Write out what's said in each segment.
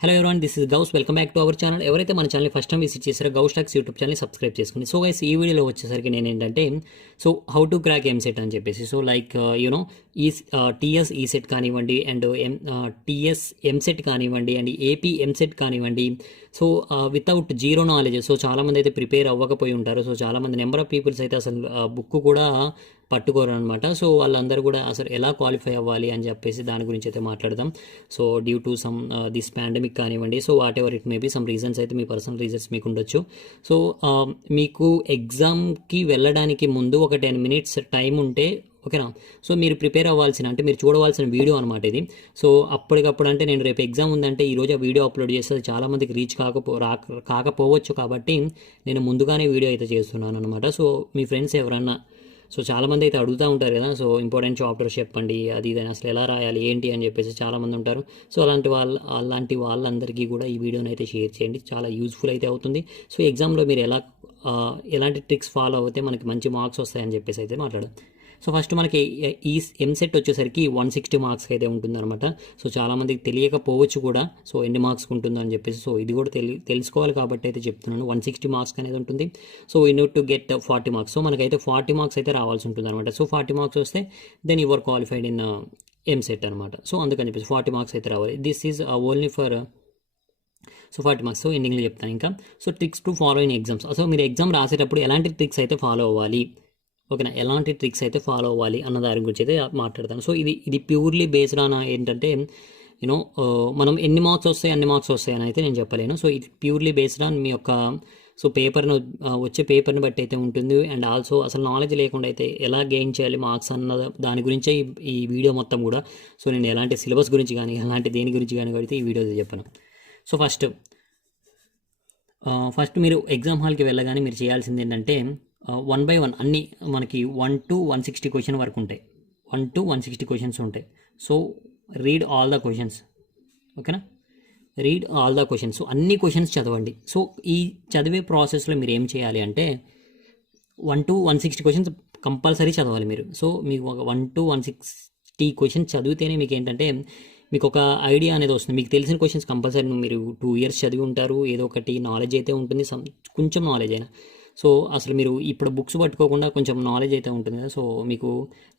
Hello everyone, this is Ghouse. Welcome back to our channel. ఎవరైతే మన channel first time visit చేశారో Ghouse talks YouTube channel subscribe చేసుకోండి. So guys, ఈ వీడియోలో వచ్చేసరికి నేను ఏంటంటే so how to crack EAMCET అని చెప్పేసి, సో లైక్ యూనో ఈ టీఎస్ ఈసెట్ కానివ్వండి, అండ్ టీఎస్ ఎంసెట్ కానివ్వండి, అండ్ ఏపీ ఎంసెట్ కానివ్వండి, so without zero knowledge. So చాలామంది అయితే ప్రిపేర్ అవ్వకపోయి ఉంటారు. సో చాలామంది నెంబర్ ఆఫ్ పీపుల్స్ అయితే అసలు బుక్ కూడా పట్టుకోరు అనమాట. సో వాళ్ళందరూ కూడా అసలు ఎలా క్వాలిఫై అవ్వాలి అని చెప్పేసి దాని గురించి అయితే మాట్లాడదాం. So due to some this pandemic కానివ్వండి, so whatever it may be, some reasons అయితే మీ పర్సనల్ రీజన్స్ మీకు ఉండొచ్చు. సో మీకు ఎగ్జామ్కి వెళ్ళడానికి ముందు ఒక 10 minutes టైం ఉంటే ఓకేనా, సో మీరు ప్రిపేర్ అవ్వాల్సిన, అంటే మీరు చూడవలసిన వీడియో అనమాట ఇది. సో అప్పటికప్పుడు అంటే నేను రేపు ఎగ్జామ్ ఉందంటే ఈరోజు ఆ వీడియో అప్లోడ్ చేస్తే చాలామందికి రీచ్ కాకపోవచ్చు, కాబట్టి నేను ముందుగానే వీడియో అయితే చేస్తున్నాను అనమాట. సో మీ ఫ్రెండ్స్ ఎవరన్నా, సో చాలామంది అయితే అడుగుతూ ఉంటారు కదా, సో ఇంపార్టెంట్ చాప్టర్స్ చెప్పండి, అది ఇది అసలు ఎలా రాయాలి ఏంటి అని చెప్పేసి చాలామంది ఉంటారు. సో అలాంటి వాళ్ళందరికీ కూడా ఈ వీడియోని అయితే షేర్ చేయండి, చాలా యూజ్ఫుల్ అయితే అవుతుంది. సో ఎగ్జామ్లో మీరు ఎలాంటి ట్రిక్స్ ఫాలో అవుతే మనకి మంచి మార్క్స్ వస్తాయని చెప్పేసి అయితే మాట్లాడదాం. సో ఫస్ట్ మనకి ఈ ఎంసెట్ వచ్చేసరికి 160 మార్క్స్ అయితే ఉంటుందన్నమాట. సో చాలామందికి తెలియకపోవచ్చు కూడా, సో ఎన్ని మార్క్స్ ఉంటుందో అని చెప్పేసి. సో ఇది కూడా తెలుసుకోవాలి కాబట్టి అయితే చెప్తున్నాను. 160 మార్క్స్ అనేది ఉంటుంది. So we need to get 40 marks. So మనకైతే 40 మార్క్స్ అయితే రావాల్సి ఉంటుంది అనమాట. సో 40 మార్క్స్ వస్తే then your qualified in EAMCET అనమాట. సో అందుకని చెప్పేసి 40 మార్క్స్ అయితే రావాలి. This is only for 40 marks. So ఎండింగ్లో చెప్తాను ఇంకా. So tricks to follow in exams. So మీరు ఎగ్జామ్ రాసేటప్పుడు ఎలాంటి ట్రిక్స్ అయితే ఫాలో అవ్వాలి, ఓకేనా, ఎలాంటి ట్రిక్స్ అయితే ఫాలో అవ్వాలి అన్న దాని గురించి అయితే మాట్లాడతాను. సో ఇది ప్యూర్లీ బేస్డ్ ఆన్ ఏంటంటే యూనో మనం ఎన్ని మార్క్స్ వస్తాయి అన్ని మార్క్స్ వస్తాయి అని అయితే నేను చెప్పలేను. సో ఇది ప్యూర్లీ బేస్డ్ ఆన్ మీ యొక్క సో వచ్చే పేపర్ని బట్టి అయితే ఉంటుంది. అండ్ ఆల్సో అసలు నాలెడ్జ్ లేకుండా అయితే ఎలా గెయిన్ చేయాలి మార్క్స్ అన్న దాని గురించే ఈ వీడియో మొత్తం కూడా. సో నేను ఎలాంటి సిలబస్ గురించి కానీ ఎలాంటి దేని గురించి కానీ అయితే ఈ వీడియో చెప్పాను. సో ఫస్ట్ మీరు ఎగ్జామ్ హాల్కి వెళ్ళగానే మీరు చేయాల్సింది ఏంటంటే 1 by 1 అన్నీ మనకి 1 to 160 క్వశ్చన్ వరకు ఉంటాయి. 1 to 160 క్వశ్చన్స్ ఉంటాయి. So read all the questions, ఓకేనా, read all the questions. So అన్ని క్వశ్చన్స్ చదవండి. సో ఈ చదివే ప్రాసెస్లో మీరు ఏం చేయాలి అంటే 1 to 160 క్వశ్చన్స్ కంపల్సరీ చదవాలి మీరు. సో మీకు ఒక 1 to 160 క్వశ్చన్స్ చదివితేనే మీకు ఏంటంటే మీకు ఒక ఐడియా అనేది వస్తుంది. మీకు తెలిసిన క్వశ్చన్స్ కంపల్సరీ మీరు 2 years చదివి ఉంటారు, ఏదో ఒకటి నాలెడ్జ్ అయితే ఉంటుంది, కొంచెం నాలెడ్జ్ అయినా. సో అసలు మీరు ఇప్పుడు బుక్స్ పట్టుకోకుండా కొంచెం నాలెడ్జ్ అయితే ఉంటుంది కదా. సో మీకు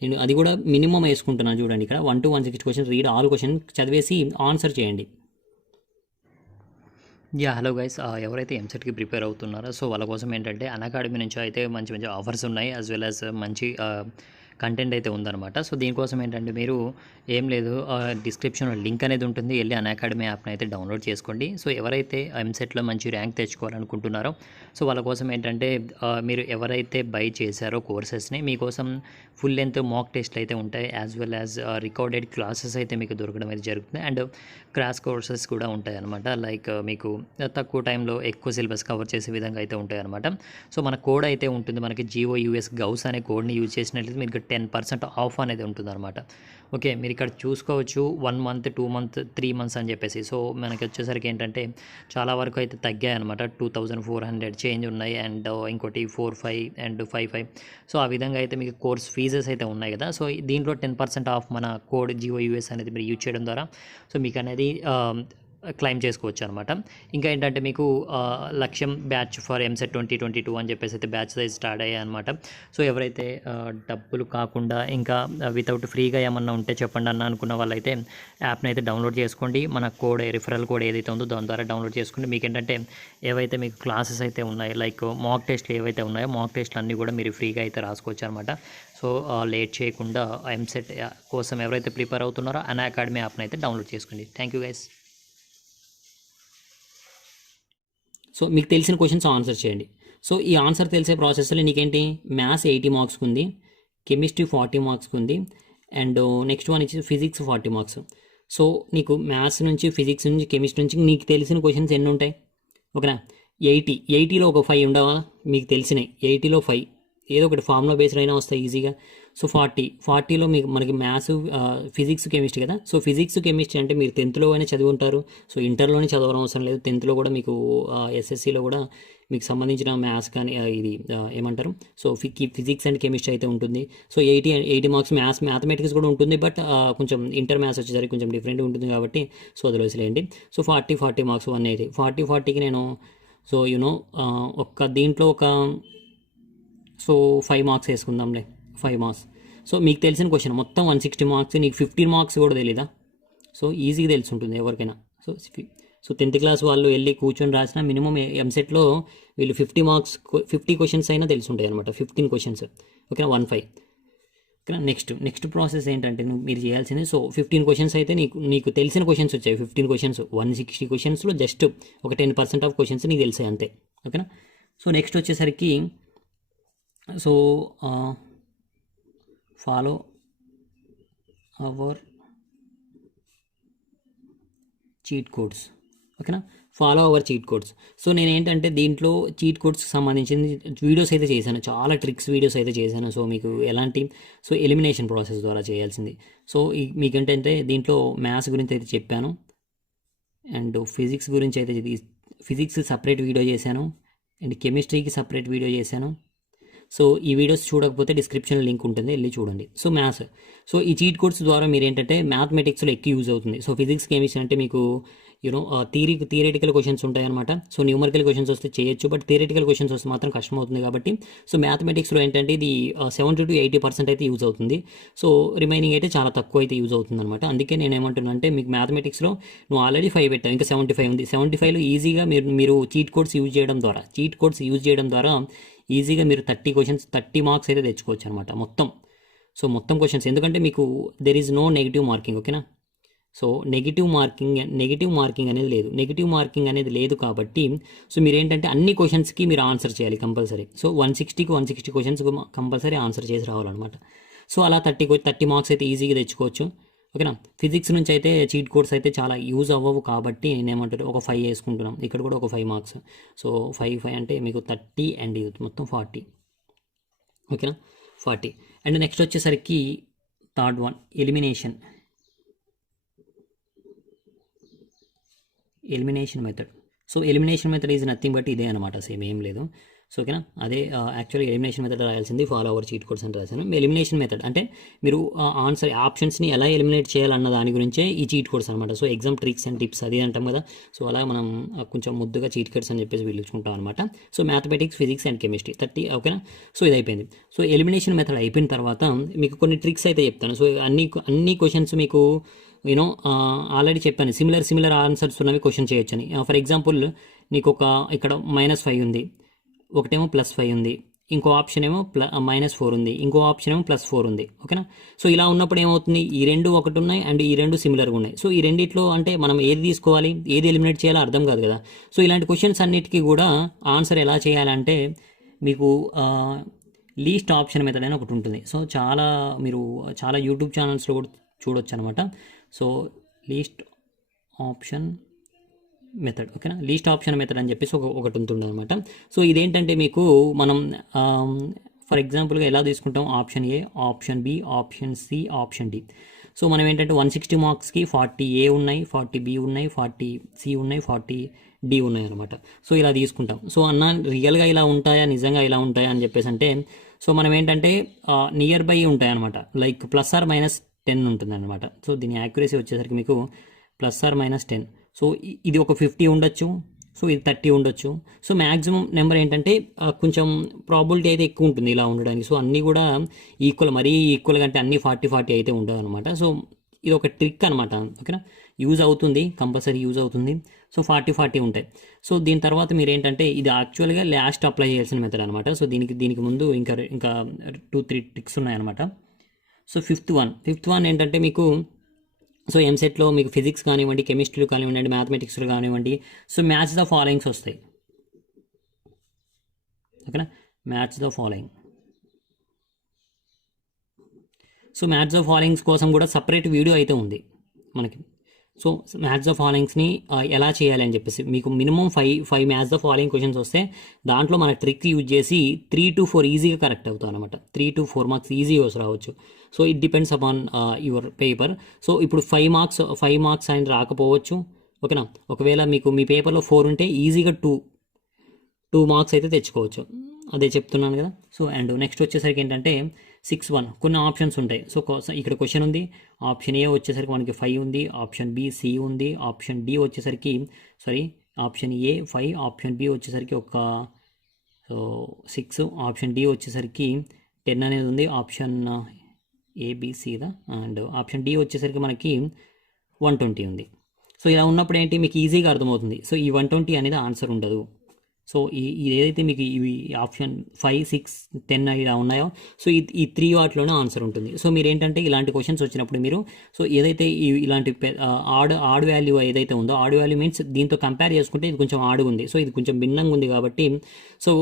నేను అది కూడా మినిమం వేసుకుంటున్నాను చూడండి. ఇక్కడ 1 to 160 questions read all question చదివేసి ఆన్సర్ చేయండి. హలో గైస్, ఎవరైతే ఎంసెట్కి ప్రిపేర్ అవుతున్నారో సో వాళ్ళ కోసం ఏంటంటే అన్అకాడమీ నుంచి అయితే మంచి మంచి ఆఫర్స్ ఉన్నాయి, యాజ్ వెల్ యాజ్ మంచి కంటెంట్ అయితే ఉందన్నమాట. సో దీనికోసం ఏంటంటే మీరు ఏం లేదు, డిస్క్రిప్షన్లో లింక్ అనేది ఉంటుంది, వెళ్ళి అన్అకాడమీ యాప్ని అయితే డౌన్లోడ్ చేసుకోండి. సో ఎవరైతే ఎంసెట్లో మంచి ర్యాంక్ తెచ్చుకోవాలనుకుంటున్నారో సో వాళ్ళ కోసం ఏంటంటే మీరు ఎవరైతే బై చేశారో కోర్సెస్ని, మీకోసం ఫుల్ లెంత్ మాక్ టెస్ట్లు అయితే ఉంటాయి, as well as recorded classes అయితే మీకు దొరకడం అయితే జరుగుతుంది. అండ్ క్రాష్ కోర్సెస్ కూడా ఉంటాయి అనమాట. లైక్ మీకు తక్కువ టైంలో ఎక్కువ సిలబస్ కవర్ చేసే విధంగా అయితే ఉంటాయి అనమాట. సో మన కోడ్ అయితే ఉంటుంది, మనకి GOUS గౌస్ అనే కోడ్ని యూజ్ చేసినట్లయితే మీకు 10% ఆఫ్ అనేది ఉంటుంది అనమాట. ఓకే, మీరు ఇక్కడ చూసుకోవచ్చు 1 month 2 months 3 months అని చెప్పేసి. సో మనకి వచ్చేసరికి ఏంటంటే చాలా వరకు అయితే తగ్గాయి అనమాట. 2400 చేంజ్ ఉన్నాయి, అండ్ ఇంకోటి 45 అండ్ 55. సో ఆ విధంగా అయితే మీకు కోర్స్ ఫీజెస్ అయితే ఉన్నాయి కదా. సో దీంట్లో 10% ఆఫ్ మన కోడ్ GOUS అనేది మీరు యూజ్ చేయడం ద్వారా సో మీకు అనేది క్లైమ్ చేసుకోవచ్చు అనమాట. ఇంకా ఏంటంటే మీకు లక్ష్యం బ్యాచ్ ఫర్ ఎంసెట్ 2022 అని చెప్పేసి అయితే బ్యాచ్ సైజ్ స్టార్ట్ అయ్యాయి అనమాట. సో ఎవరైతే డబ్బులు కాకుండా ఇంకా వితౌట్ ఫ్రీగా ఏమన్నా ఉంటే చెప్పండి అన్న అనుకున్న వాళ్ళైతే యాప్ని అయితే డౌన్లోడ్ చేసుకోండి. మన కోడ్ రిఫరల్ కోడ్ ఏదైతే ఉందో దాని ద్వారా డౌన్లోడ్ చేసుకుంటే మీకు ఏంటంటే ఏవైతే మీకు క్లాసెస్ అయితే ఉన్నాయి, లైక్ మాక్ టెస్ట్లు ఏవైతే ఉన్నాయో మాక్ టెస్ట్లు అన్నీ కూడా మీరు ఫ్రీగా అయితే రాసుకోవచ్చు అనమాట. సో లేట్ చేయకుండా ఎంసెట్ కోసం ఎవరైతే ప్రిపేర్ అవుతున్నారో అన్అకాడమీ యాప్ని అయితే డౌన్లోడ్ చేసుకోండి. Thank you guys. సో మీకు తెలిసిన క్వశ్చన్స్ ఆన్సర్ చేయండి. సో ఈ ఆన్సర్ తెలిసే ప్రాసెస్లో నీకేంటి, మ్యాథ్స్ 80 మార్క్స్కి ఉంది, కెమిస్ట్రీ 40 మార్క్స్కి ఉంది, అండ్ నెక్స్ట్ వన్ ఇచ్చి ఫిజిక్స్ 40 మార్క్స్. సో నీకు మ్యాథ్స్ నుంచి, ఫిజిక్స్ నుంచి, కెమిస్ట్రీ నుంచి నీకు తెలిసిన క్వశ్చన్స్ ఎన్ని ఉంటాయి, ఓకేనా. 80లో ఒక 5 ఉండవా మీకు తెలిసినాయి, 80లో 5 ఏదో ఒకటి ఫార్ములా బేస్డ్ అయినా వస్తాయి ఈజీగా. సో 40లో మీకు మనకి మ్యాథ్స్, ఫిజిక్స్, కెమిస్ట్రీ కదా. సో ఫిజిక్స్, కెమిస్ట్రీ అంటే మీరు 10th అయినా చదివి ఉంటారు. సో ఇంటర్లోనే చదవడం అవసరం లేదు. 10th కూడా మీకు ఎస్ఎస్సిలో కూడా మీకు సంబంధించిన మ్యాథ్స్ కానీ ఇది ఏమంటారు, సో ఫిజిక్స్ అండ్ కెమిస్ట్రీ అయితే ఉంటుంది. సో 80 మార్క్స్ మ్యాథమెటిక్స్ కూడా ఉంటుంది. బట్ కొంచెం ఇంటర్ మ్యాథ్స్ వచ్చేసరికి కొంచెం డిఫరెంట్ ఉంటుంది కాబట్టి సో అది వదిలేయండి. So 40 marks 180. 40కి నేను సో ఒక్క దీంట్లో ఒక సో 5 మార్క్స్ వేసుకుందాంలే. 5 మార్క్స్. సో మీకు తెలిసిన క్వశ్చన్ మొత్తం 160 మార్క్స్, నీకు 15 మార్క్స్ కూడా తెలీదా? సో ఈజీగా తెలిసి ఉంటుంది ఎవరికైనా. సో 10th క్లాస్ వాళ్ళు వెళ్ళి కూర్చొని రాసిన మినిమం ఎంసెట్లో వీళ్ళు 50 క్వశ్చన్స్ అయినా తెలిసి ఉంటాయి అనమాట. 15 క్వశ్చన్స్. ఓకేనా, 15. ఓకేనా. నెక్స్ట్ ప్రాసెస్ ఏంటంటే మీరు చేయాల్సింది, సో 15 క్వశ్చన్స్ అయితే నీకు తెలిసిన క్వశ్చన్స్ వచ్చాయి. 15 క్వశ్చన్స్ 160 క్వశ్చన్స్లో జస్ట్ ఒక 10% ఆఫ్ క్వశ్చన్స్ నీకు తెలిసాయి అంతే. ఓకేనా. సో నెక్స్ట్ వచ్చేసరికి so follow our cheat codes. ఓకేనా, follow our cheat codes. So నేను ఏంటంటే దీంట్లో చీట్ కోడ్స్కి సంబంధించిన వీడియోస్ అయితే చేశాను, చాలా ట్రిక్స్ వీడియోస్ అయితే చేశాను. సో మీకు ఎలాంటి సో ఎలిమినేషన్ ప్రాసెస్ ద్వారా చేయాల్సింది. సో మీకేంటంటే దీంట్లో మ్యాథ్స్ గురించి అయితే చెప్పాను, అండ్ ఫిజిక్స్ గురించి అయితే ఫిజిక్స్ సపరేట్ వీడియో చేశాను, అండ్ కెమిస్ట్రీకి సపరేట్ వీడియో చేశాను. సో ఈ వీడియోస్ చూడకపోతే డిస్క్రిప్షన్లో లింక్ ఉంటుంది, వెళ్ళి చూడండి. సో మ్యాథ్స్, సో ఈ చీట్ కోడ్స్ ద్వారా మీరు ఏంటంటే మ్యాథమెటిక్స్లో ఎక్కువ యూజ్ అవుతుంది. సో ఫిజిక్స్, కెమిస్ట్రీ అంటే మీకు థియరిటికల్ క్వశ్చన్స్ ఉంటాయన్నమాట. సో న్యూమరికల్ క్వశ్చన్స్ వస్తే చేయొచ్చు, బట్ థియరిటికల్ క్వశ్చన్స్ వస్తే మాత్రం కష్టం అవుతుంది కాబట్టి సో మ్యాథమెటిక్స్లో ఏంటంటే ఇది 70 to 80% అయితే యూజ్ అవుతుంది. సో రిమైనింగ్ అయితే చాలా తక్కువ అయితే యూజ్ అవుతుంది అనమాట. అందుకే నేను ఏమంటున్నా అంటే మీకు మ్యాథమెటిక్స్లో నువ్వు ఆల్రెడీ 5 పెట్టావు, ఇంకా 75 ఉంది. 75లో ఈజీగా మీరు చీట్ కోడ్స్ యూజ్ చేయడం ద్వారా ఈజీగా మీరు 30 మార్క్స్ అయితే తెచ్చుకోవచ్చు అనమాట మొత్తం క్వశ్చన్స్. ఎందుకంటే మీకు there is no negative marking. ఓకేనా. సో నెగిటివ్ మార్కింగ్ అనేది లేదు కాబట్టి సో మీరు ఏంటంటే అన్ని క్వశ్చన్స్కి మీరు ఆన్సర్ చేయాలి compulsory. So 160 questions compulsory answer చేసి రావాలన్నమాట. సో అలా 30 మార్క్స్ అయితే ఈజీగా తెచ్చుకోవచ్చు. ఓకేనా. ఫిజిక్స్ నుంచి అయితే చీట్ కోడ్స్ అయితే చాలా యూజ్ అవ్వవు కాబట్టి నేనేమంటారు ఒక 5 వేసుకుంటున్నాం. ఇక్కడ కూడా ఒక 5 మార్క్స్. సో 5 అంటే మీకు 30 అండ్ ఇది మొత్తం 40. ఓకేనా, 40. అండ్ నెక్స్ట్ వచ్చేసరికి third one elimination method. So elimination method is nothing but ఇదే అనమాట, సేమ్ ఏం లేదు. సో ఓకేనా, అదే యాక్చువల్గా ఎలిమినేషన్ మెథడ్ రాయాల్సింది, ఫాలో అవర్ చీట్ కోడ్స్ అని రాశాను. ఎలిమినేషన్ మెథడ్ అంటే మీరు ఆప్షన్స్ని ఎలా ఎలిమినేట్ చేయాలన్న దాని గురించే ఈ చీట్ కోడ్స్ అనమాట. So exam tricks and tips అది అంటాం కదా. సో అలా మనం కొంచెం ముద్దుగా చీట్ కోడ్స్ అని చెప్పేసి పిలుచుకుంటాం అనమాట. So mathematics, physics and chemistry 30. ఓకేనా. సో ఇది అయిపోయింది. సో ఎలిమినేషన్ మెథడ్ అయిపోయిన తర్వాత మీకు కొన్ని ట్రిక్స్ అయితే చెప్తాను. సో అన్ని క్వశ్చన్స్ మీకు ఆల్రెడీ చెప్పాను, సిమిలర్ ఆన్సర్స్ ఉన్నవి క్వశ్చన్ చేయొచ్చని. ఫర్ ఎగ్జాంపుల్ నీకు ఇక్కడ -5 ఉంది, ఒకటేమో +5 ఉంది, ఇంకో ఆప్షన్ ఏమో -4 ఉంది, ఇంకో ఆప్షన్ ఏమో +4 ఉంది. ఓకేనా. సో ఇలా ఉన్నప్పుడు ఏమవుతుంది, ఈ రెండు ఒకటి ఉన్నాయి అండ్ ఈ రెండు సిమిలర్గా ఉన్నాయి. సో ఈ రెండిట్లో అంటే మనం ఏది తీసుకోవాలి, ఏది ఎలిమినేట్ చేయాలో అర్థం కాదు కదా. సో ఇలాంటి క్వశ్చన్స్ అన్నిటికీ కూడా ఆన్సర్ ఎలా చేయాలంటే మీకు లీస్ట్ ఆప్షన్ మెథడ్ అని ఒకటి ఉంటుంది. సో మీరు చాలా యూట్యూబ్ ఛానల్స్లో కూడా చూడొచ్చు అనమాట. So least option method. ఓకేనా, లీస్ట్ ఆప్షన్ మెథడ్ అని చెప్పేసి ఒకటి ఉంటుంది అనమాట. సో ఇదేంటంటే మీకు మనం ఫర్ ఎగ్జాంపుల్గా ఎలా తీసుకుంటాం, option A, option B, option C, option D. So మనం ఏంటంటే 160 మార్క్స్కి 40 ఏ ఉన్నాయి, 40 బి ఉన్నాయి, 40 సి ఉన్నాయి, 40 డి ఉన్నాయి అనమాట. సో ఇలా తీసుకుంటాం. సో రియల్గా ఇలా ఉంటాయా, నిజంగా ఇలా ఉంటాయా అని చెప్పేసి అంటే సో మనం ఏంటంటే నియర్ బై ఉంటాయి అనమాట. లైక్ +or-10 ఉంటుంది అనమాట. సో దీని యాక్యురసీ వచ్చేసరికి మీకు +or-10. సో ఇది ఒక 50 ఉండొచ్చు, సో ఇది 30 ఉండొచ్చు. సో మ్యాక్సిమం నెంబర్ ఏంటంటే కొంచెం ప్రాబిలిటీ అయితే ఎక్కువ ఉంటుంది ఇలా ఉండడానికి. సో అన్నీ కూడా మరీ ఈక్వల్గా అంటే అన్నీ 40 అయితే ఉండదు అనమాట. సో ఇది ఒక ట్రిక్ అనమాట. ఓకేనా, యూజ్ అవుతుంది, కంపల్సరీ యూజ్ అవుతుంది. సో 40 ఉంటాయి. సో దీని తర్వాత మీరు ఏంటంటే ఇది యాక్చువల్గా లాస్ట్ అప్లై చేయాల్సిన మెథడ్ అనమాట. సో దీనికి ముందు ఇంకా 2-3 ట్రిక్స్ ఉన్నాయన్నమాట. సో ఫిఫ్త్ వన్ ఏంటంటే మీకు సో ఎంసెట్లో మీకు ఫిజిక్స్ కానివ్వండి, కెమిస్ట్రీలో కానివ్వండి, మ్యాథమెటిక్స్లో కానివ్వండి, సో మ్యాచ్ ద ఫాలోయింగ్స్ వస్తాయి. ఓకేనా, match the following. So match the followings కోసం కూడా సపరేట్ వీడియో అయితే ఉంది మనకి. సో మ్యాథ్స్ ద ఫాలోయింగ్స్ని ఎలా చేయాలి అని చెప్పేసి మీకు minimum five maths the following questions వస్తే దాంట్లో మన ట్రిక్ యూజ్ చేసి 3 to 4 ఈజీగా కరెక్ట్ అవుతాం అనమాట. 3 to 4 మార్క్స్ ఈజీగా రావచ్చు. So it depends upon your paper. So ఇప్పుడు 5 మార్క్స్ అని రాకపోవచ్చు, ఓకేనా. ఒకవేళ మీకు మీ పేపర్లో 4 ఉంటే ఈజీగా 2 మార్క్స్ అయితే తెచ్చుకోవచ్చు, అదే చెప్తున్నాను కదా. సో అండ్ నెక్స్ట్ వచ్చేసరికి ఏంటంటే 6-1 కొన్ని ఆప్షన్స్ ఉంటాయి. సో ఇక్కడ క్వశ్చన్ ఉంది, ఆప్షన్ ఏ వచ్చేసరికి మనకి 5 ఉంది, ఆప్షన్ బి సి ఉంది, ఆప్షన్ డి వచ్చేసరికి ఆప్షన్ ఏ 5, ఆప్షన్ బి వచ్చేసరికి ఒక 6, ఆప్షన్ డి వచ్చేసరికి 10 అనేది ఉంది, ఆప్షన్ ఏబిసిదా అండ్ ఆప్షన్ డి వచ్చేసరికి మనకి 120 ఉంది. సో ఇలా ఉన్నప్పుడు ఏంటి మీకు ఈజీగా అర్థమవుతుంది. సో ఈ 120 అనేది ఆన్సర్ ఉండదు. సో ఇది ఏదైతే మీకు ఇవి ఆప్షన్ 5, 6, 10 ఇలా ఉన్నాయో సో ఈ 3 వాటిలోనే ఆన్సర్ ఉంటుంది. సో మీరు ఏంటంటే ఇలాంటి క్వశ్చన్స్ వచ్చినప్పుడు మీరు సో ఏదైతే ఇలాంటి ఆడ్ వాల్యూ ఏదైతే ఉందో, ఆడ్ వాల్యూ మీన్స్ దీంతో కంపేర్ చేసుకుంటే ఇది కొంచెం ఆడ్ ఉంది, సో ఇది కొంచెం భిన్నంగా ఉంది కాబట్టి so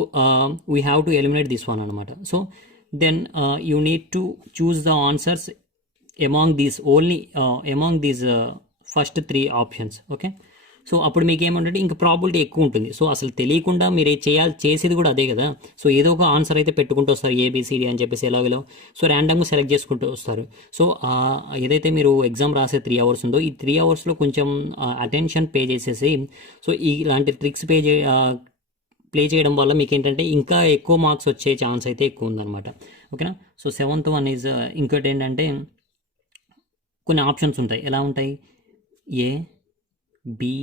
we have to eliminate this one అనమాట. So then you need to choose the answers among these first 3 options, okay. So అప్పుడు మీకు ఏమంటే ఇంకా ప్రాబిలిటీ ఎక్కువ ఉంటుంది. సో అసలు తెలియకుండా మీరు చేసేది కూడా అదే కదా. సో ఏదో ఒక ఆన్సర్ అయితే పెట్టుకుంటూ వస్తారు, ఏబిసిడి అని చెప్పేసి ఎలాగో సో ర్యాండమ్గా సెలెక్ట్ చేసుకుంటూ వస్తారు. సో ఏదైతే మీరు ఎగ్జామ్ రాసే 3 hours ఉందో ఈ 3 hours కొంచెం అటెన్షన్ పే చేసేసి సో ఇలాంటి ట్రిక్స్ ప్లే చేయడం వల్ల మీకు ఏంటంటే ఇంకా ఎక్కువ మార్క్స్ వచ్చే ఛాన్స్ అయితే ఎక్కువ ఉందన్నమాట, ఓకేనా. సో 7th one ఈజ్ ఇంకోటి ఏంటంటే కొన్ని ఆప్షన్స్ ఉంటాయి. ఎలా ఉంటాయి, ఏ బి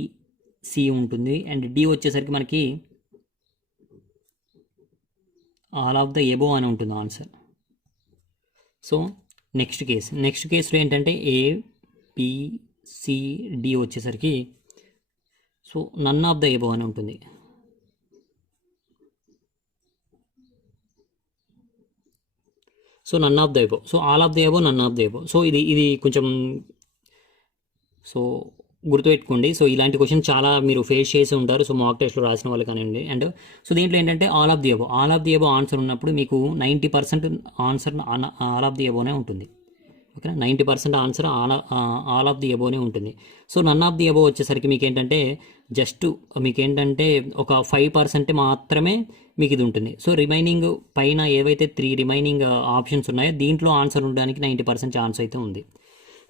సి ఉంటుంది అండ్ డి వచ్చేసరికి మనకి ఆల్ ఆఫ్ ద ఎబో అని ఉంటుంది ఆన్సర్. సో నెక్స్ట్ కేసులో ఏంటంటే ఏ బి సి డి వచ్చేసరికి so none of the above అని ఉంటుంది. So none of the above, so all of the above, none of the above. So ఇది కొంచెం so గుర్తుపెట్టుకోండి. సో ఇలాంటి క్వశ్చన్ చాలా మీరు ఫేస్ చేసి ఉంటారు, సో మాక్ టెస్ట్లో రాసిన వాళ్ళు కానివ్వండి. అండ్ సో దీంట్లో ఏంటంటే all of the above answer ఉన్నప్పుడు మీకు 90% ఆన్సర్ ఆల్ ఆఫ్ ది ఎబోనే ఉంటుంది, ఓకేనా. 90% ఆన్సర్ ఆల్ ఆఫ్ ది ఎబోనే ఉంటుంది. So none of the above వచ్చేసరికి మీకు ఏంటంటే జస్ట్ మీకు ఏంటంటే ఒక 5% మాత్రమే మీకు ఇది ఉంటుంది. సో రిమైనింగ్ పైన ఏవైతే 3 రిమైనింగ్ ఆప్షన్స్ ఉన్నాయో దీంట్లో ఆన్సర్ ఉండడానికి 90% ఛాన్స్ అయితే ఉంది.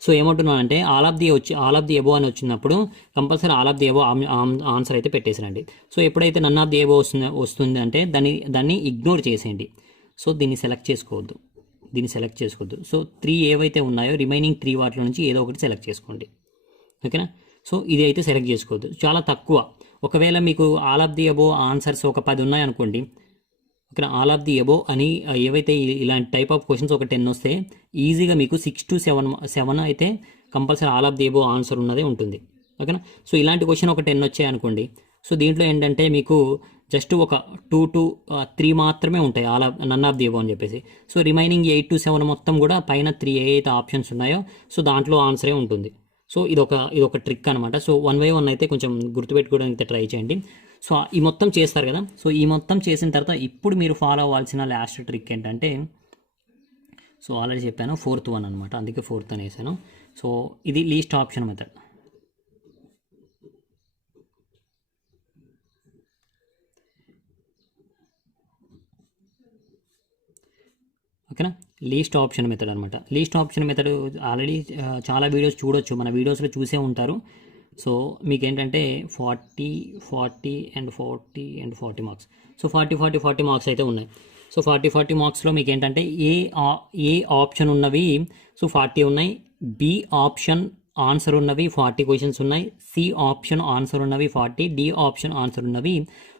సో ఏమంటున్నానంటే ఆల్ ఆఫ్ ది ఎబో అని వచ్చినప్పుడు compulsory all of the above answer అయితే పెట్టేసిరండి. సో ఎప్పుడైతే నన్ ఆఫ్ ది ఎబో వస్తుంది అంటే దాన్ని ఇగ్నోర్ చేసేయండి. సో దీన్ని సెలెక్ట్ చేసుకోవద్దు. సో 3 ఏవైతే ఉన్నాయో రిమైనింగ్ 3 వాటిలో నుంచి ఏదో ఒకటి సెలెక్ట్ చేసుకోండి, ఓకేనా. సో ఇది అయితే సెలెక్ట్ చేసుకోవద్దు, చాలా తక్కువ. ఒకవేళ మీకు all of the above answers ఒక 10 ఉన్నాయనుకోండి, ఓకేనా. ఆల్ ఆఫ్ ది ఎబో అని ఏవైతే ఇలాంటి టైప్ ఆఫ్ క్వశ్చన్స్ ఒక 10 వస్తే ఈజీగా మీకు 6 to 7 అయితే compulsory all of the above answer ఉన్నదే ఉంటుంది, ఓకేనా. సో ఇలాంటి క్వశ్చన్ ఒక 10 వచ్చాయనుకోండి, సో దీంట్లో ఏంటంటే మీకు జస్ట్ ఒక 2 to 3 మాత్రమే ఉంటాయి నన్ ఆఫ్ ది ఎబో అని చెప్పేసి. సో రిమైనింగ్ 8 to 7 మొత్తం కూడా పైన 3 ఏవైతే ఆప్షన్స్ ఉన్నాయో సో దాంట్లో ఆన్సరే ఉంటుంది. సో ఇదొక ట్రిక్ అనమాట. సో 1 by 1 అయితే కొంచెం గుర్తుపెట్టుకోవడానికి ట్రై చేయండి. సో ఈ మొత్తం చేస్తారు కదా. సో ఈ మొత్తం చేసిన తర్వాత ఇప్పుడు మీరు ఫాలో అవ్వాల్సిన లాస్ట్ ట్రిక్ ఏంటంటే సో ఆల్రెడీ చెప్పాను 4th one అనమాట, అందుకే 4th అని వేసాను. సో ఇది లీస్ట్ ఆప్షన్ మెథడ్, ఓకేనా. లీస్ట్ ఆప్షన్ మెథడ్ అనమాట. లీస్ట్ ఆప్షన్ మెథడ్ ఆల్రెడీ చాలా వీడియోస్ చూడొచ్చు, మన వీడియోస్లో చూసే ఉంటారు. సో మీకు ఏంటంటే 40 and 40 మార్క్స్. సో 40 మార్క్స్ అయితే ఉన్నాయి. సో 40 మార్క్స్లో మీకు ఏంటంటే ఏ ఆప్షన్ ఉన్నవి సో 40 ఉన్నాయి, బి ఆప్షన్ ఆన్సర్ ఉన్నవి 40 క్వశ్చన్స్ ఉన్నాయి, సి ఆప్షన్ ఆన్సర్ ఉన్నవి 40, డి ఆప్షన్ ఆన్సర్ ఉన్నవి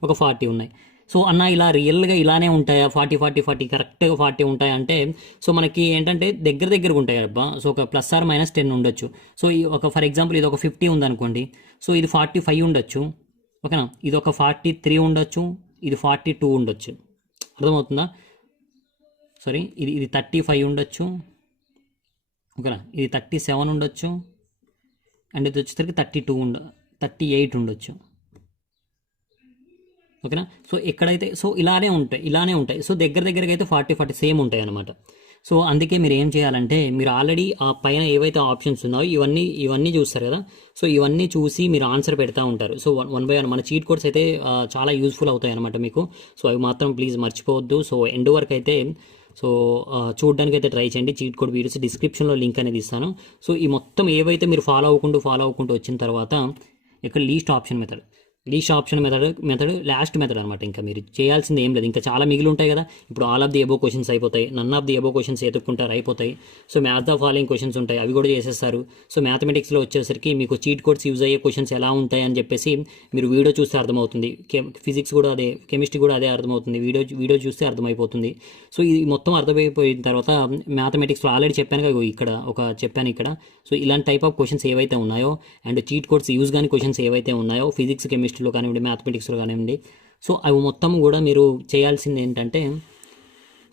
ఒక 40 ఉన్నాయి. సో అన్న ఇలా రియల్గా ఇలానే ఉంటాయా 40 కరెక్ట్గా 40 ఉంటాయి అంటే సో మనకి ఏంటంటే దగ్గరగా ఉంటాయి అబ్బా. సో ఒక +or-10 ఉండొచ్చు. సో ఒక ఫర్ ఎగ్జాంపుల్ ఇది ఒక 50 ఉందనుకోండి, సో ఇది 45 ఉండొచ్చు, ఓకేనా. ఇది ఒక 43 ఉండొచ్చు, ఇది 42 ఉండొచ్చు, అర్థమవుతుందా. ఇది 35 ఉండొచ్చు, ఓకేనా. ఇది 37 ఉండొచ్చు అండ్ ఇది వచ్చేసరికి 38 ఉండొచ్చు, ఓకేనా. సో ఎక్కడైతే సో ఇలానే ఉంటాయి. సో దగ్గరగా అయితే 40 సేమ్ ఉంటాయి అనమాట. సో అందుకే మీరు ఏం చేయాలంటే మీరు ఆల్రెడీ ఆ పైన ఏవైతే ఆప్షన్స్ ఉన్నాయో ఇవన్నీ చూస్తారు కదా. సో ఇవన్నీ చూసి మీరు ఆన్సర్ పెడతా ఉంటారు. సో వన్ బై వన్ మన చీట్ కోడ్స్ అయితే చాలా యూస్ఫుల్ అవుతాయి అనమాట మీకు. సో అవి మాత్రం ప్లీజ్ మర్చిపోవద్దు. సో ఎండ్ వరకు అయితే సో చూడడానికి అయితే ట్రై చేయండి. చీట్ కోడ్ వీడియోస్ డిస్క్రిప్షన్లో లింక్ అనేది ఇస్తాను. సో ఈ మొత్తం ఏవైతే మీరు ఫాలో అవ్వకుంటూ వచ్చిన తర్వాత ఇక్కడ least option method last method అనమాట. ఇంకా మీరు చేయాల్సింది ఏం లేదు, ఇంకా చాలా మిగిలి ఉంటాయి కదా. ఇప్పుడు all of the above questions అయిపోతాయి, none of the above questions ఎత్తుక్కుంటారు అయిపోతాయి. So match the following questions ఉంటాయి, అవి కూడా చేసేస్తారు. సో మ్యాథమెటిక్స్లో వచ్చేసరికి మీకు చీట్ కోడ్స్ యూజ్ అయ్యే క్వశ్చన్స్ ఎలా ఉంటాయి అని చెప్పేసి మీరు వీడియో చూస్తే అర్థమవుతుంది. ఫిజిక్స్ కూడా అదే, కెమిస్ట్రీ కూడా అదే అర్థమవుతుంది. వీడియో చూస్తే అర్థమైపోతుంది. సో ఇది మొత్తం అర్థమైపోయిన తర్వాత మ్యాథమెటిక్స్లో ఆల్రెడీ చెప్పాను కదా, ఇక్కడ. సో ఇలాంటి టైప్ ఆఫ్ క్వశ్చన్స్ ఏవైతే ఉన్నాయో అండ్ చీట్ కోడ్స్ యూజ్ కానీ క్వశ్చన్స్ ఏవైతే ఉన్నాయో ఫిజిక్స్ కెమిస్ట్రీలో కానివ్వండి, మ్యాథమెటిక్స్లో కానివ్వండి, సో అవి మొత్తం కూడా మీరు చేయాల్సింది ఏంటంటే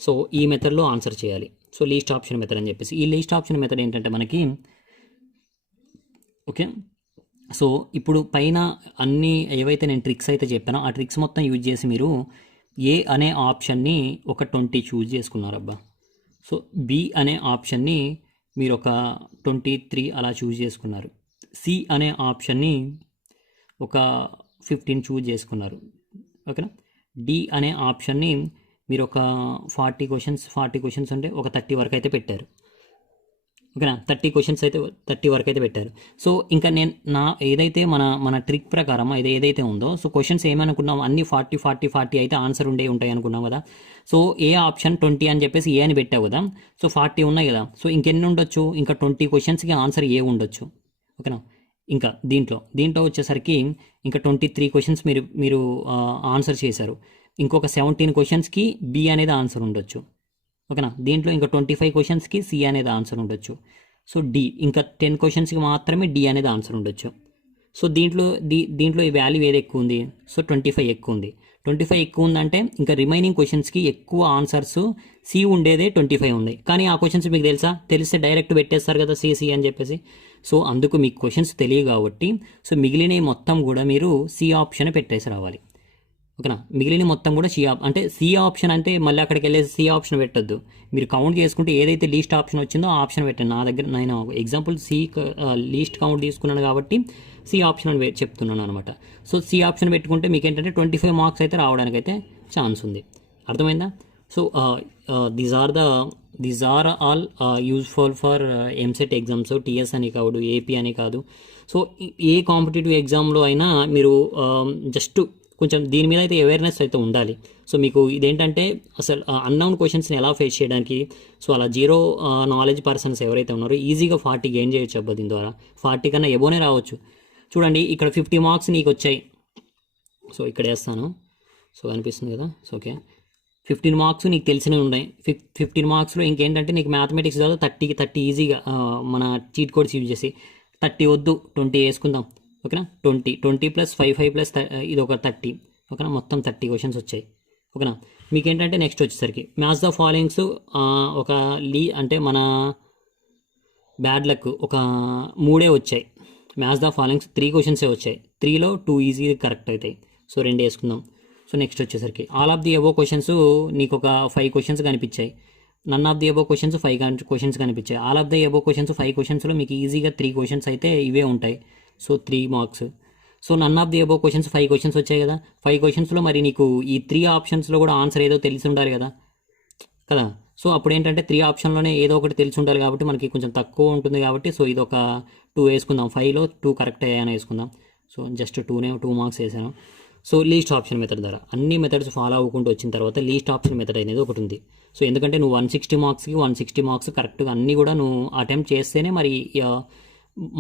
సో ఈ మెథడ్లో ఆన్సర్ చేయాలి. సో లీస్ట్ ఆప్షన్ మెథడ్ అని చెప్పేసి, ఈ లీస్ట్ ఆప్షన్ మెథడ్ ఏంటంటే మనకి ఓకే. సో ఇప్పుడు పైన అన్ని ఏవైతే నేను ట్రిక్స్ అయితే చెప్పానో ఆ ట్రిక్స్ మొత్తం యూజ్ చేసి మీరు ఏ అనే ఆప్షన్ని ఒక 20 చూజ్ చేసుకున్నారబ్బా. సో బి అనే ఆప్షన్ని మీరు ఒక 23 అలా చూజ్ చేసుకున్నారు. సి అనే ఆప్షన్ని ఒక 15 చూజ్ చేసుకున్నారు. ఓకేనా. డి అనే ఆప్షన్ని మీరు ఒక 40 క్వశ్చన్స్ అంటే ఒక 30 వరకు అయితే పెట్టారు. ఓకేనా. 30 వరకు అయితే పెట్టారు. సో ఇంకా నేను ఏదైతే మన ట్రిక్ ప్రకారం ఏదైతే ఉందో, సో క్వశ్చన్స్ ఏమనుకున్నాం, అన్ని 40 అయితే ఆన్సర్ ఉంటాయి అనుకున్నాం కదా. సో ఏ ఆప్షన్ 20 అని చెప్పేసి ఏ అని పెట్టావు కదా. సో 40 ఉన్నాయి కదా. సో ఇంకెన్ని ఉండొచ్చు, ఇంకా 20 క్వశ్చన్స్కి ఆన్సర్ ఏ ఉండొచ్చు. ఓకేనా. ఇంకా దీంట్లో వచ్చేసరికి ఇంకా 23 క్వశ్చన్స్ మీరు ఆన్సర్ చేశారు. ఇంకొక 17 క్వశ్చన్స్కి బి అనేది ఆన్సర్ ఉండొచ్చు. ఓకేనా. దీంట్లో ఇంకా 25 క్వశ్చన్స్కి సి అనేది ఆన్సర్ ఉండొచ్చు. సో డి ఇంకా 10 క్వశ్చన్స్కి మాత్రమే డి అనేది ఆన్సర్ ఉండొచ్చు. సో దీంట్లో ఈ వాల్యూ ఏది ఎక్కువ ఉంది, సో 25 ఎక్కువ ఉంది. 25 ఎక్కువ ఉందంటే ఇంకా రిమైనింగ్ క్వశ్చన్స్కి ఎక్కువ ఆన్సర్స్ సి ఉండేదే 25 ఉంది. కానీ ఆ క్వశ్చన్స్ మీకు తెలిస్తే డైరెక్ట్ పెట్టేస్తారు కదా సి అని చెప్పేసి. సో అందుకు మీకు క్వశ్చన్స్ తెలియదు కాబట్టి సో మిగిలిన మొత్తం కూడా మీరు సి ఆప్షన్ పెట్టేసి రావాలి. ఓకేనా. మిగిలిన మొత్తం కూడా సి ఆప్షన్ అంటే మళ్ళీ అక్కడికి వెళ్ళేసి సి ఆప్షన్ పెట్టొద్దు. మీరు కౌంట్ చేసుకుంటే ఏదైతే లీస్ట్ ఆప్షన్ వచ్చిందో ఆ ఆప్షన్ పెట్టండి. నేను ఎగ్జాంపుల్ లీస్ట్ కౌంట్ తీసుకున్నాను కాబట్టి సి ఆప్షన్ అని చెప్తున్నాను అనమాట. సో సి ఆప్షన్ పెట్టుకుంటే మీకు ఏంటంటే 25 మార్క్స్ అయితే రావడానికి అయితే ఛాన్స్ ఉంది. అర్థమైందా. So these are all useful for EAMCET exams. TS అని కాదు, ఏపీ అని కాదు. సో ఏ కాంపిటేటివ్ ఎగ్జామ్లో అయినా మీరు జస్ట్ కొంచెం దీని మీద అయితే అవేర్నెస్ అయితే ఉండాలి. సో మీకు ఇదేంటంటే అసలు అన్నౌన్ క్వశ్చన్స్ని ఎలా ఫేస్ చేయడానికి, సో అలా జీరో నాలెడ్జ్ పర్సన్స్ ఎవరైతే ఉన్నారో ఈజీగా 40 గెయిన్ చేయొచ్చు అబ్బా. దీని ద్వారా 40 కన్నా ఎబోనే రావచ్చు. చూడండి ఇక్కడ 50 మార్క్స్ నీకు వచ్చాయి. సో ఇక్కడ వేస్తాను. సో అనిపిస్తుంది కదా. సో ఓకే, 15 మార్క్స్ నీకు తెలిసినవి ఉన్నాయి. 15 మార్క్స్లో ఇంకేంటంటే నీకు మ్యాథమెటిక్స్ కాదు 30 ఈజీగా మన చీట్ కోడ్స్ యూజ్ చేసి 30 వద్దు 20 వేసుకుందాం. ఓకేనా. 20 ప్లస్ 5 ప్లస్ ఇది ఒక 30. ఓకేనా. మొత్తం 30 క్వశ్చన్స్ వచ్చాయి. ఓకేనా. మీకేంటంటే నెక్స్ట్ వచ్చేసరికి మ్యాథ్స్ ద ఫాలోయింగ్స్ ఒక అంటే మన బ్యాడ్ లక్ ఒక 3 వచ్చాయి. మ్యాథ్స్ ద ఫాలోయింగ్స్ 3 క్వశ్చన్సే వచ్చాయి. 3లో 2 ఈజీ కరెక్ట్ అవుతాయి. సో 2 వేసుకుందాం. సో నెక్స్ట్ వచ్చేసరికి all of the above questions నీకు ఒక 5 క్వశ్చన్స్ కనిపించాయి. None of the above questions 5 questions కనిపించాయి. All of the above questions 5 క్వశ్చన్స్లో మీకు ఈజీగా 3 క్వశ్చన్స్ అయితే ఇవే ఉంటాయి. So 3 marks. So none of the above questions 5 questions వచ్చాయి కదా. 5 క్వశ్చన్స్లో మరి నీకు ఈ 3 ఆప్షన్స్లో కూడా ఆన్సర్ ఏదో తెలిసి ఉండాలి కదా. సో అప్పుడు ఏంటంటే 3 ఆప్షన్లోనే ఏదో ఒకటి తెలిసి ఉండాలి కాబట్టి మనకి కొంచెం తక్కువ ఉంటుంది కాబట్టి సో ఇది ఒక 2 వేసుకుందాం. 5లో 2 కరెక్ట్ అయ్యాయని వేసుకుందాం. సో జస్ట్ 2 మార్క్స్ వేసాను. సో లీస్ట్ ఆప్షన్ మెథడ్ ద్వారా అన్ని మెథడ్స్ ఫాలో అవ్వకుంటూ వచ్చిన తర్వాత లీస్ట్ ఆప్షన్ మెథడ్ అనేది ఒకటి ఉంది. సో ఎందుకంటే నువ్వు 160 మార్క్స్కి 160 మార్క్స్ కరెక్ట్గా అన్నీ కూడా నువ్వు అటెంప్ట్ చేస్తేనే మరి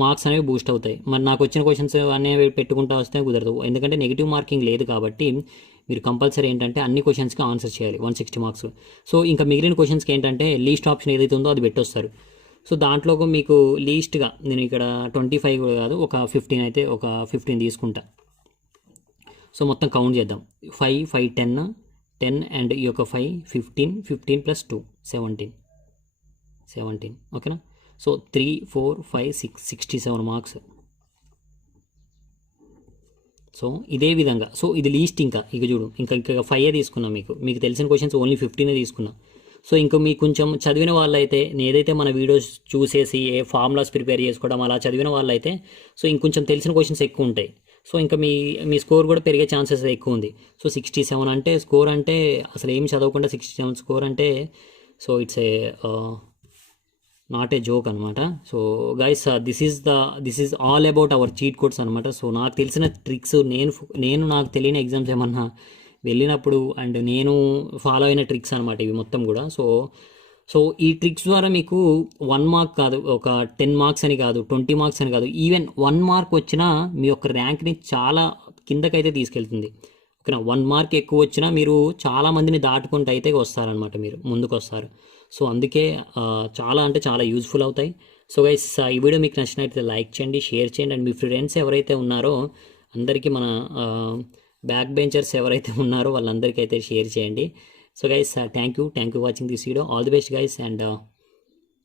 మార్క్స్ అనేవి బూస్ట్ అవుతాయి. మరి నాకు వచ్చిన క్వశ్చన్స్ అనేవి పెట్టుకుంటూ వస్తే కుదరదు. ఎందుకంటే నెగిటివ్ మార్కింగ్ లేదు కాబట్టి మీరు కంపల్సరీ ఏంటంటే అన్ని క్వశ్చన్స్కి ఆన్సర్ చేయాలి 160 మార్క్స్. సో ఇంకా మిగిలిన క్వశ్చన్స్కి ఏంటంటే లీస్ట్ ఆప్షన్ ఏదైతే ఉందో అది పెట్టొస్తారు. సో దాంట్లో మీకు లీస్ట్గా నేను ఇక్కడ 25 కూడా కాదు ఒక 15 అయితే ఒక 15 తీసుకుంటా. సో మొత్తం కౌంట్ చేద్దాం. 5 10 అండ్ ఈ యొక్క 5 15 ప్లస్ 2 17. ఓకేనా. So 3 4 5 6 67 marks. సో ఇదే విధంగా సో ఇది లీస్ట్. ఇంకా చూడు ఇంకా 5 తీసుకున్నాం. మీకు తెలిసిన క్వశ్చన్స్ ఓన్లీ 15 తీసుకున్నా. సో ఇంకా మీకు కొంచెం చదివిన వాళ్ళైతే ఏదైతే మన వీడియోస్ చూసేసి ఏ ఫార్ములాస్ ప్రిపేర్ చేసుకోవడం అలా చదివిన వాళ్ళైతే సో ఇంకొంచెం తెలిసిన క్వశ్చన్స్ ఎక్కువ ఉంటాయి. సో ఇంకా మీ స్కోర్ కూడా పెరిగే ఛాన్సెస్ ఎక్కువ ఉంది. సో 67 అంటే స్కోర్ అంటే అసలు ఏమి చదవకుండా 67 స్కోర్ అంటే so it's a not a joke అనమాట. So guys this is all about our cheat codes అనమాట. సో నాకు తెలిసిన ట్రిక్స్ నేను నాకు తెలియని ఎగ్జామ్స్ ఏమన్నా వెళ్ళినప్పుడు అండ్ నేను ఫాలో అయిన ట్రిక్స్ అనమాట ఇవి మొత్తం కూడా. సో ఈ ట్రిక్స్ ద్వారా మీకు 1 మార్క్ కాదు, ఒక 10 మార్క్స్ అని కాదు, 20 మార్క్స్ అని కాదు, ఈవెన్ 1 మార్క్ వచ్చినా మీ యొక్క ర్యాంక్ని చాలా కిందకైతే తీసుకెళ్తుంది. ఓకేనా, 1 మార్క్ ఎక్కువ వచ్చినా మీరు చాలా మందిని దాటుకుంటూ అయితే వస్తారనమాట, మీరు ముందుకు వస్తారు. సో అందుకే చాలా అంటే చాలా యూజ్ఫుల్ అవుతాయి. సో గైస్ ఈ వీడియో మీకు నచ్చినట్లయితే లైక్ చేయండి, షేర్ చేయండి అండ్ మీ ఫ్రెండ్స్ ఎవరైతే ఉన్నారో అందరికీ మన బ్యాక్ బెంచర్స్ ఎవరైతే ఉన్నారో వాళ్ళందరికీ అయితే షేర్ చేయండి. So guys thank you watching this video. All the best guys and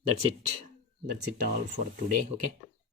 that's it all for today. Okay.